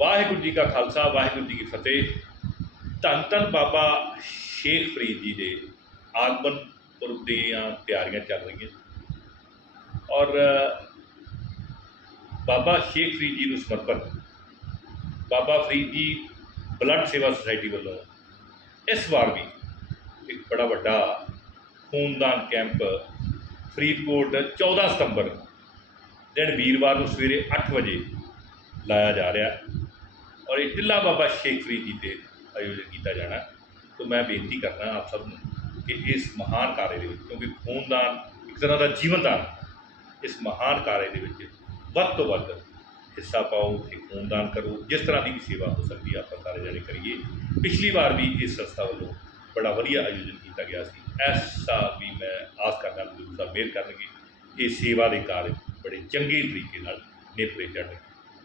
ਵਾਹਿਗੁਰੂ ਜੀ ਕਾ ਖਾਲਸਾ, ਵਾਹਿਗੁਰੂ ਜੀ ਕੀ ਫਤਿਹ। ਧੰਨ ਧੰਨ ਬਾਬਾ ਸ਼ੇਖ ਫਰੀਦ ਜੀ ਦੇ ਆਗਮਨ ਪੁਰਬ ਦੀਆਂ ਤਿਆਰੀਆਂ ਚੱਲ ਰਹੀਆਂ। ਔਰ, ਬਾਬਾ ਸ਼ੇਖ ਫਰੀਦ ਜੀ ਨੂੰ ਸਮਰਪਿਤ, ਬਾਬਾ ਫਰੀਦ ਜੀ ਬਲੱਡ ਸੇਵਾ ਸੁਸਾਇਟੀ ਵੱਲੋਂ ਇਸ ਵਾਰ ਵੀ ਇੱਕ ਬੜਾ ਵੱਡਾ ਖੂਨਦਾਨ ਕੈਂਪ ਫਰੀਦਕੋਟ 14 ਸਤੰਬਰ, ਦਿਨ ਵੀਰਵਾਰ ਨੂੰ ਸਵੇਰੇ 8 ਵਜੇ ਲਾਇਆ ਜਾ ਰਿਹਾ। ਔਰ ਇਹ ਟਿੱਲਾ ਬਾਬਾ ਸ਼ੇਖ ਫਰੀਦ ਜੀ ਤੇ ਆਯੋਜਿਤ ਕੀਤਾ ਜਾਣਾ। ਤਾਂ ਮੈਂ ਬੇਨਤੀ ਕਰਦਾ ਆਪ ਸਭ ਨੂੰ ਕਿ ਇਸ ਮਹਾਨ ਕਾਰਜ ਦੇ ਵਿੱਚ, ਕਿਉਂਕਿ ਖੂਨਦਾਨ ਇੱਕ ਤਰ੍ਹਾਂ ਦਾ ਜੀਵਨਦਾਨ ਇਸ ਮਹਾਨ ਕਾਰਜ ਦੇ ਵਿੱਚ ਵੱਧ ਤੋਂ ਵੱਧ ਹਿੱਸਾ ਪਾਓ ਤੇ ਖੂਨਦਾਨ ਕਰੋ, ਜਿਸ ਤਰ੍ਹਾਂ ਦੀ ਵੀ ਸੇਵਾ ਹੋ ਸਕਦੀ ਹੈ, ਆਪਾਂ ਸਾਰੇ ਜਣੇ ਕਰੀਏ। ਪਿਛਲੀ ਵਾਰ ਵੀ ਇਸ ਸੰਸਥਾ ਵੱਲੋਂ ਬੜਾ ਵਧੀਆ ਆਯੋਜਨ ਕੀਤਾ ਗਿਆ ਸੀ। ਇਸ ਸਾਲ ਵੀ ਮੈਂ ਆਸ ਕਰਦਾ ਹਾਂ ਗੁਰੂ ਸਾਹਿਬ ਮਿਹਰ ਕਰਨਗੇ। ਇਹ ਸੇਵਾ ਦੇ ਕਾਰਜ ਬੜੇ ਚੰਗੇ ਤਰੀਕੇ ਨਾਲ ਨੇਪਰੇ ਚੜ੍ਹਨਗੇ